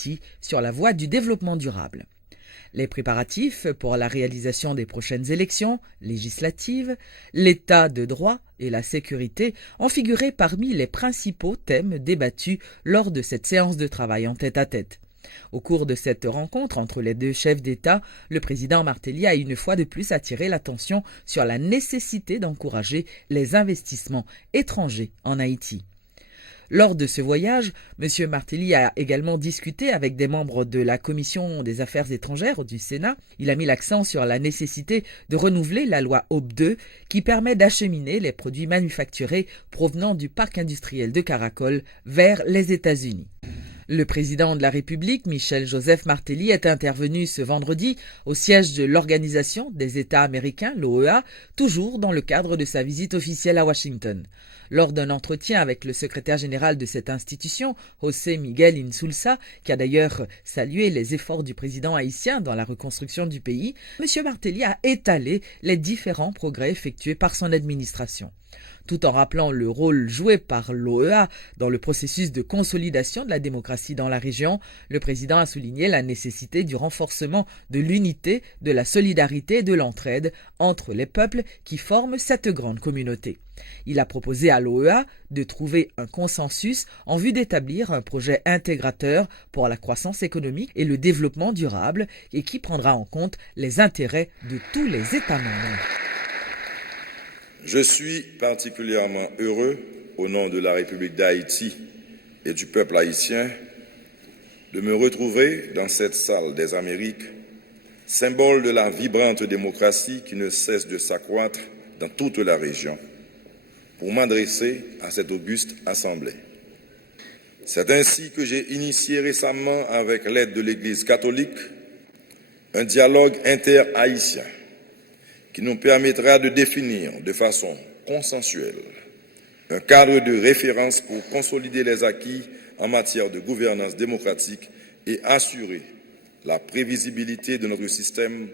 Haïti sur la voie du développement durable. Les préparatifs pour la réalisation des prochaines élections législatives, l'état de droit et la sécurité ont figuré parmi les principaux thèmes débattus lors de cette séance de travail en tête-à-tête. Au cours de cette rencontre entre les deux chefs d'État, le président Martelly a une fois de plus attiré l'attention sur la nécessité d'encourager les investissements étrangers en Haïti. Lors de ce voyage, M. Martelly a également discuté avec des membres de la Commission des Affaires étrangères du Sénat. Il a mis l'accent sur la nécessité de renouveler la loi OB 2 qui permet d'acheminer les produits manufacturés provenant du parc industriel de Caracol vers les États-Unis. Le président de la République, Michel-Joseph Martelly, est intervenu ce vendredi au siège de l'Organisation des États américains, l'OEA, toujours dans le cadre de sa visite officielle à Washington. Lors d'un entretien avec le secrétaire général de cette institution, José Miguel Insulza, qui a d'ailleurs salué les efforts du président haïtien dans la reconstruction du pays, M. Martelly a étalé les différents progrès effectués par son administration. Tout en rappelant le rôle joué par l'OEA dans le processus de consolidation de la démocratie dans la région, le président a souligné la nécessité du renforcement de l'unité, de la solidarité et de l'entraide entre les peuples qui forment cette grande communauté. Il a proposé à l'OEA de trouver un consensus en vue d'établir un projet intégrateur pour la croissance économique et le développement durable et qui prendra en compte les intérêts de tous les États membres. Je suis particulièrement heureux, au nom de la République d'Haïti et du peuple haïtien, de me retrouver dans cette salle des Amériques, symbole de la vibrante démocratie qui ne cesse de s'accroître dans toute la région, pour m'adresser à cette auguste assemblée. C'est ainsi que j'ai initié récemment, avec l'aide de l'Église catholique, un dialogue inter-haïtien qui nous permettra de définir de façon consensuelle un cadre de référence pour consolider les acquis en matière de gouvernance démocratique et assurer la prévisibilité de notre système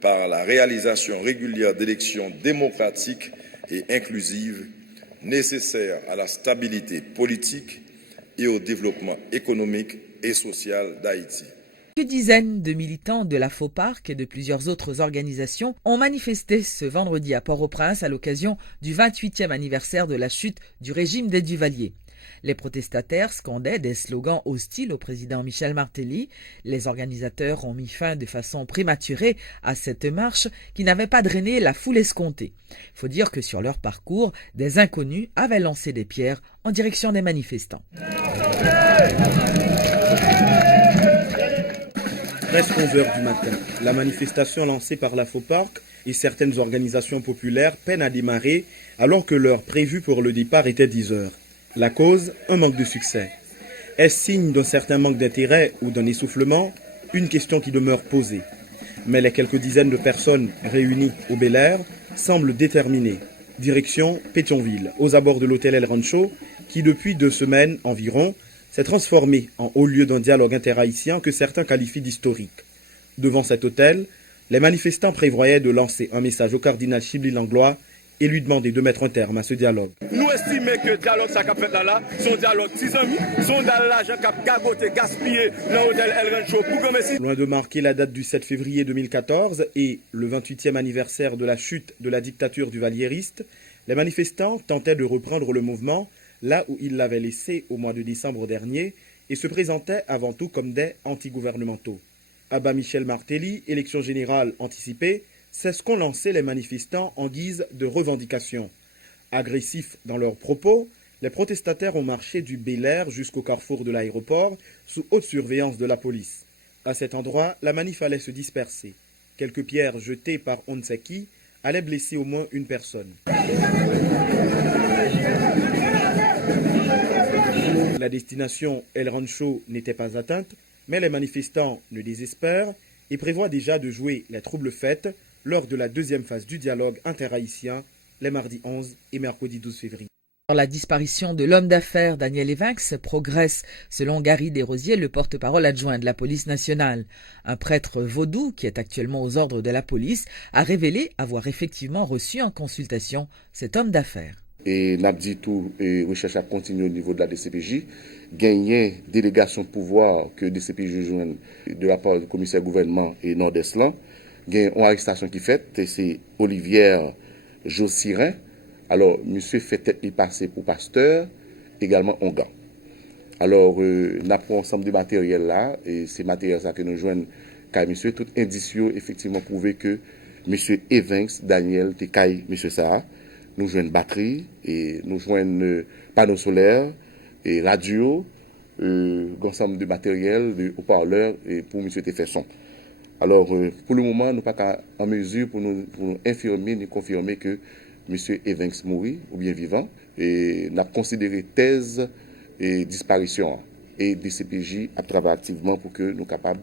par la réalisation régulière d'élections démocratiques et inclusives nécessaires à la stabilité politique et au développement économique et social d'Haïti. Une dizaine de militants de la FOPARC et de plusieurs autres organisations ont manifesté ce vendredi à Port-au-Prince à l'occasion du 28e anniversaire de la chute du régime des Duvalier. Les protestataires scandaient des slogans hostiles au président Michel Martelly. Les organisateurs ont mis fin de façon prématurée à cette marche qui n'avait pas drainé la foule escomptée. Il faut dire que sur leur parcours, des inconnus avaient lancé des pierres en direction des manifestants. Presque 11h du matin, la manifestation lancée par la FOPARC et certaines organisations populaires peine à démarrer alors que l'heure prévue pour le départ était 10h. La cause, un manque de succès. Est-ce signe d'un certain manque d'intérêt ou d'un essoufflement? Une question qui demeure posée. Mais les quelques dizaines de personnes réunies au Bel Air semblent déterminées. Direction Pétionville, aux abords de l'hôtel El Rancho, qui depuis 2 semaines environ s'est transformé en haut lieu d'un dialogue interhaïtien que certains qualifient d'historique. Devant cet hôtel, les manifestants prévoyaient de lancer un message au cardinal Chibli Langlois et lui demander de mettre un terme à ce dialogue. Nous estimons que le dialogue ça fait là, son dialogue 6 amis, son l'argent qui a gagoté, gaspillé dans l'hôtel El Rancho pour commencer. Loin de marquer la date du 7 février 2014 et le 28e anniversaire de la chute de la dictature duvaliériste, les manifestants tentaient de reprendre le mouvement là où ils l'avaient laissé au mois de décembre dernier et se présentaient avant tout comme des antigouvernementaux. Abba Michel Martelly, élection générale anticipée, c'est ce qu'ont lancé les manifestants en guise de revendication. Agressifs dans leurs propos, les protestataires ont marché du Bel Air jusqu'au carrefour de l'aéroport sous haute surveillance de la police. À cet endroit, la manif allait se disperser. Quelques pierres jetées par on ne sait qui allaient blesser au moins une personne. La destination El Rancho n'était pas atteinte, mais les manifestants ne désespèrent et prévoient déjà de jouer les troubles fêtes lors de la deuxième phase du dialogue interhaïtien, les mardis 11 et mercredi 12 février. La disparition de l'homme d'affaires Daniel Evinx progresse, selon Gary Desrosiers, le porte-parole adjoint de la police nationale. Un prêtre vaudou, qui est actuellement aux ordres de la police, a révélé avoir effectivement reçu en consultation cet homme d'affaires. Et n'a dit tout, recherche à continuer au niveau de la DCPJ. Gagner délégation de pouvoir que DCPJ joue de la part du commissaire gouvernement et Nord-Est. Gagne une arrestation qui fait, c'est Olivière Jossirin. Alors, monsieur fait tête passer pour pasteur, également Ongan. Alors, nous avons ensemble de matériel là, et ces matériels là que nous joignons, car monsieur, tout indicio effectivement prouvé que monsieur Evans, Daniel, Tekaï, monsieur Sarah, nous joignons batterie, et nous joignons panneaux solaires, et radio, ensemble de matériel, de haut-parleurs, et pour monsieur te faire son. Alors, pour le moment, nous ne sommes pas en mesure pour nous infirmer ni confirmer que monsieur Evans mourit ou bien vivant, et nous avons considéré thèse et disparition, et DCPJ a travaillé activement pour que nous soyons capables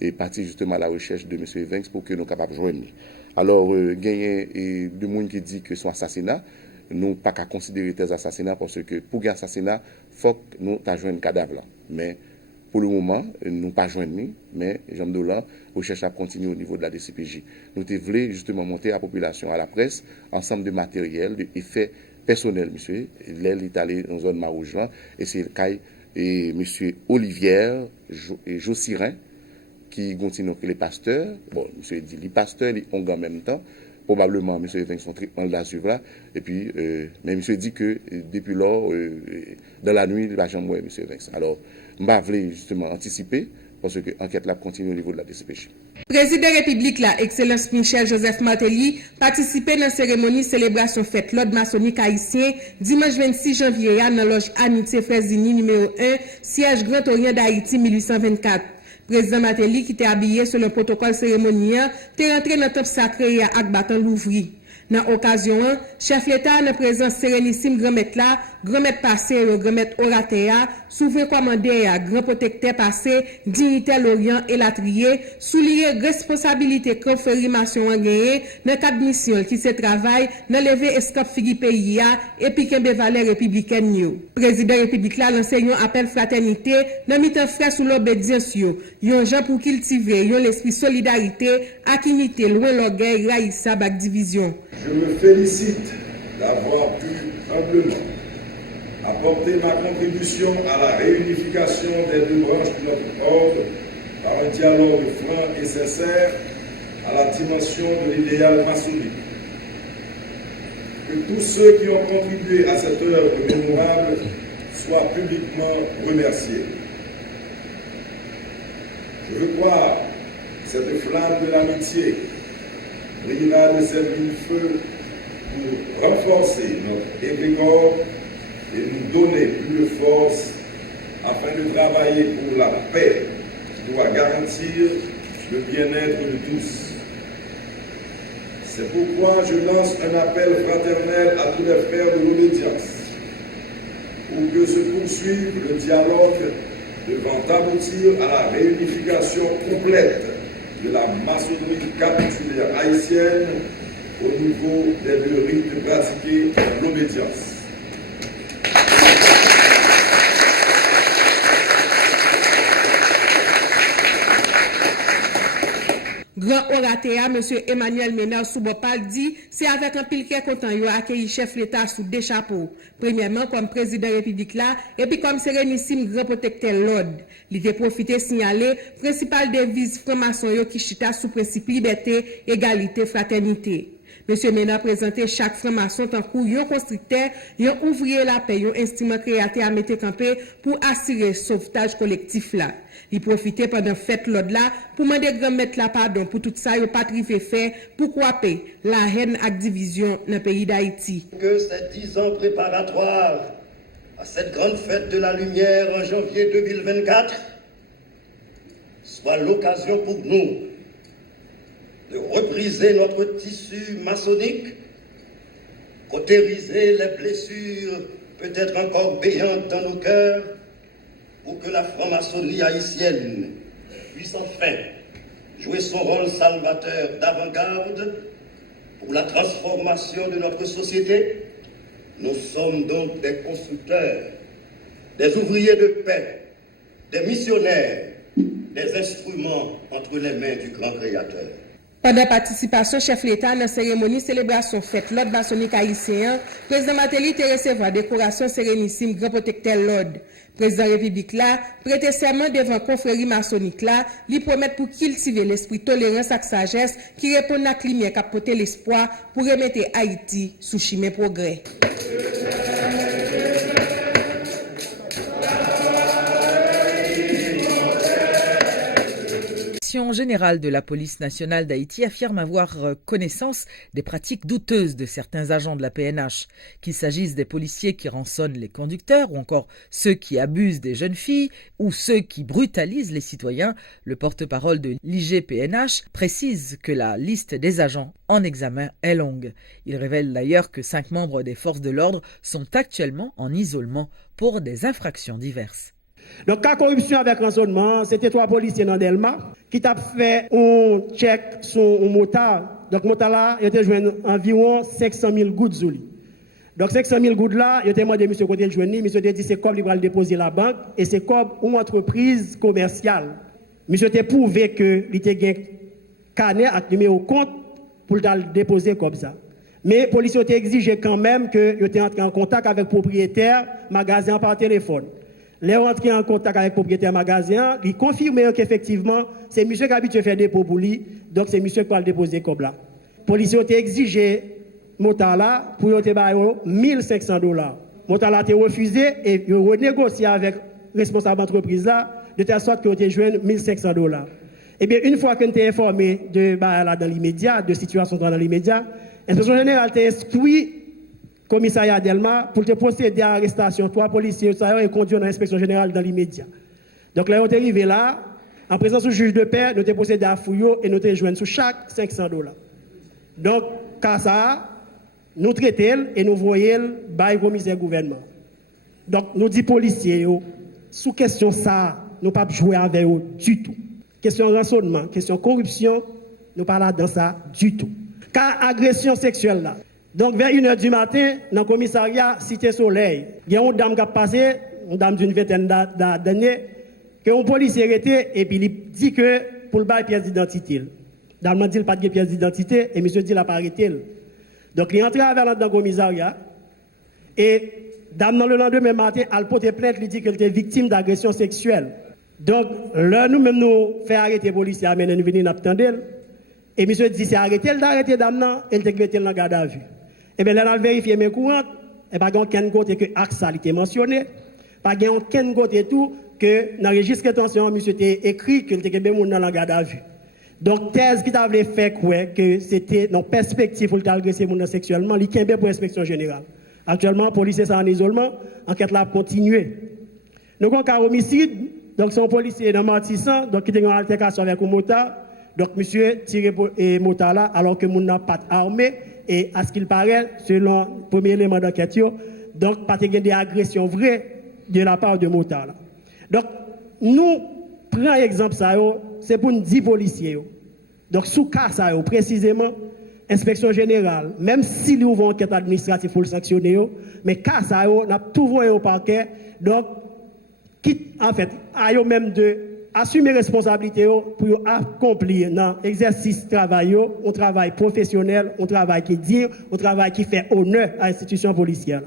de partir justement à la recherche de monsieur Evans pour que nous soyons capables de joindre. Alors, gagner de monde qui dit que son assassinat, nous pas qu'à considérer tes assassinats parce que pour un assassinat, il faut que nous joindre un cadavre là. Mais pour le moment, nous pas joindre, mais Jean Dolan recherche à continuer au niveau de la DCPJ. Nous voulons justement monter à la population, à la presse, ensemble de matériel, d'effets personnels, monsieur. L'aile est allé dans la zone Marouge et c'est le cas et monsieur Olivière et Jossirin qui continue les pasteurs. Bon, monsieur dit les pasteurs, les ongues en même temps. Probablement, M. Evans sont en la suivre là. Et puis, mais M. dit que depuis lors, dans la nuit, il va jamais voir M. Evans. Alors, je voulais justement anticiper parce que l'enquête là continue au niveau de la DCPJ. Président de la République, là, Excellence Michel Joseph Martelly, participé dans la cérémonie célébration fête l'ordre maçonnique haïtien dimanche 26 janvier dans la loge Amitié Frésini numéro 1, siège Grand Orient d'Haïti 1824. Président Martelly, qui était habillé sur le protocole cérémonial, était rentré dans le temple sacré à Akbatan Louvri. Dans l'occasion, chef l'État, dans présence sérénissime grand-maître là, grand-maître passé, grand-maître Oratea, souverain commandé à grand protecteur passé, dignitaire l'Orient et latrier, souligner responsabilité confirmation en gagné, dans cadre mission qui se travaille, dans lever escape figi pays et puis qu'un valeurs républicaines yo. Président République là, l'enseignant appel fraternité, dans mitan frère sous l'obédience yo, yon gens pour cultiver, yon l'esprit solidarité, akinité, loin l'orgueil, raïssa bak division. Je me félicite d'avoir pu humblement apporter ma contribution à la réunification des deux branches de notre ordre par un dialogue franc et sincère à la dimension de l'idéal maçonnique. Que tous ceux qui ont contribué à cette œuvre mémorable soient publiquement remerciés. Je veux croire que cette flamme de l'amitié brillera de cette mille-feu pour renforcer notre égrégore et nous donner plus de force afin de travailler pour la paix qui doit garantir le bien-être de tous. C'est pourquoi je lance un appel fraternel à tous les frères de l'obédience pour que se poursuive le dialogue devant aboutir à la réunification complète de la maçonnerie capitulaire haïtienne au niveau des deux rites pratiqués dans l'obédience. Grand Oratea, M. Emmanuel Ménard Soubopal dit, c'est avec un pile content yo accueilli chef l'État sous deux chapeaux. Premièrement, comme président de la République là, et puis comme sérénissime grand protecteur l'ordre. Il a profité signaler, principale devise franc-maçon yo qui chita sous principe liberté, égalité, fraternité. M. Ménard présentait chaque franc-maçon tant coup yon constructeur, yon ouvrier la paix, yon instrument créateur à mettre campé pour assurer sauvetage collectif là. Il profitait pendant fête l'ordre là pour demander grand mettre la pardon pour tout ça, yon pas trivé fait pour couper la haine et division dans le pays d'Haïti. Que ces 10 ans préparatoires à cette grande fête de la lumière en janvier 2024 soit l'occasion pour nous de rebriser notre tissu maçonnique, cautériser les blessures peut-être encore béantes dans nos cœurs, pour que la franc-maçonnerie haïtienne puisse enfin jouer son rôle salvateur d'avant-garde pour la transformation de notre société. Nous sommes donc des constructeurs, des ouvriers de paix, des missionnaires, des instruments entre les mains du grand Créateur. Pendant participation chef l'État dans cérémonie célébration fête l'ordre maçonnique haïtien, président Martelly te recevoir décoration sérénissime grand protecteur l'ordre. Président République là prêter serment devant confrérie maçonnique là, lui promettre pour cultiver l'esprit tolérance et sagesse qui répond à lumière qui porter l'espoir pour remettre Haïti sous chemin progrès. La Direction générale de la police nationale d'Haïti affirme avoir connaissance des pratiques douteuses de certains agents de la PNH, qu'il s'agisse des policiers qui rançonnent les conducteurs ou encore ceux qui abusent des jeunes filles ou ceux qui brutalisent les citoyens. Le porte-parole de l'IGPNH précise que la liste des agents en examen est longue. Il révèle d'ailleurs que 5 membres des forces de l'ordre sont actuellement en isolement pour des infractions diverses. Donc, cas corruption avec rançonnement, c'était 3 policiers dans Delma qui t'a fait un check sur un motard. Donc, motard là, il était joué environ 500 000 gouttes sous lui. Donc, 500 000 gouttes là, il était demandé monsieur côté le joindre, monsieur a dit c'est comme il va le déposer à la banque et c'est comme une entreprise commerciale. Monsieur a prouvé que il était gain carnet avec numéro compte pour le déposer comme ça. Mais les policiers ont exigé quand même qu'il était entré en contact avec le propriétaire magasin par téléphone. Les rentrés en contact avec le propriétaire magasin, il confirme qu'effectivement, c'est monsieur qui a habitué à faire des dépôts pour lui, donc c'est monsieur qui va le déposer comme là. Les policiers ont exigé motard là pour $1 500. Motard là a été refusé et il a renégocié avec le responsable d'entreprise là, de telle sorte qu'il a été joué $1 500. Eh bien, une fois qu'on était informé de là dans l'immédiat, de situation dans l'immédiat, l'inspection générale a instruit commissariat Delma pour te procéder à l'arrestation 3 policiers et conduire dans l'inspection générale dans l'immédiat. Donc là, on est arrivé là, en présence du juge de paix, nous avons procédé à fouiller et nous avons joint sous chaque $500. Donc, quand ça, nous traitons et nous voyons le commissaire gouvernement. Donc, nous disons policiers, sous question ça, nous ne pouvons pas jouer avec eux du tout. Question rançonnement, question corruption, nous ne parlons pas dans ça du tout. Car agression sexuelle là. Donc, vers 1h du matin, dans le commissariat Cité Soleil, il y a une dame qui a passé, une dame d'une vingtaine d'années, que un policier arrêté et puis il dit que pour le bail pièce d'identité. La dame dit qu'il n'a pas de pièce d'identité et monsieur dit qu'il n'a pas arrêté. Donc, il est entré vers dans le commissariat et dame, dans le lendemain matin, elle porte plainte, il dit qu'elle était victime d'agression sexuelle. Donc, là, nous-mêmes, nous faisons arrêter le policier, amener nous venir nous et monsieur dit c'est arrêté dame, elle était mettre en garde à vue. Et bien, là, on a vérifié mes courants, et pas aucun côté que AXA était mentionné, pas aucun côté tout que dans le registre de rétention, monsieur était écrit qu'il était dans la garde à vue. Donc, thèse qui avait fait que c'était dans perspective pour agresser les gens sexuellement, il y a pour l'inspection générale. Actuellement, la police est en isolement, l'enquête l'a continué. Nous avons un cas homicide, donc c'est un policier dans Martissan, donc qui était en altercation avec un motard. Donc, monsieur tiré motard là, alors que mon n'a pas armé, et à ce qu'il paraît, selon le premier élément d'enquête, donc, pas de des agressions vraies de la part de motard là. Donc, nous prenons exemple ça, c'est pour nous 10 policiers. Donc, sous cas ça, précisément, inspection générale, même si nous ouvrons enquête administrative pour le sanctionner, mais cas ça, nous avons tout voyé au parquet. Donc, quitte, en fait, à eux même de assumer responsabilité pour accomplir dans l'exercice travail, un travail professionnel, un travail qui dit, un travail qui fait honneur à l'institution policière.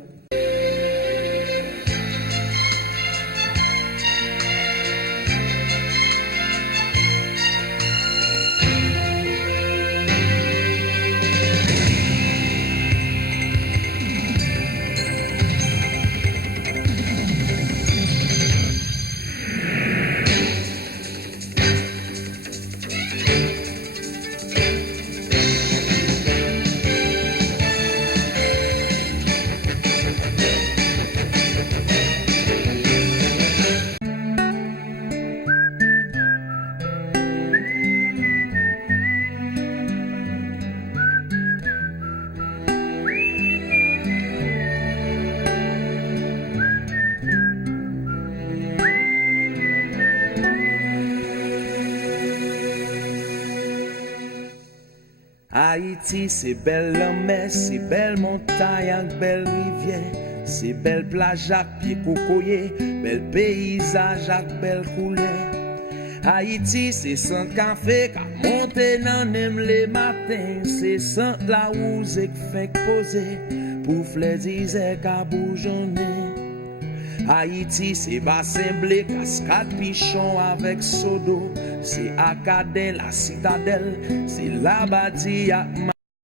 Haïti, c'est belle la mer, c'est belle montagne avec belle rivière, c'est belle plage avec pied cocoyer, belle paysage avec belle couleur. Haïti, c'est sans café, qu'a monté dans nem les matins, c'est sans la rouse qui fait poser, pour fléziser qu'a bourgeonner. Haïti, c'est bassin blé, cascade pichon avec sodo, c'est Acadin, la citadelle, c'est la bâtie à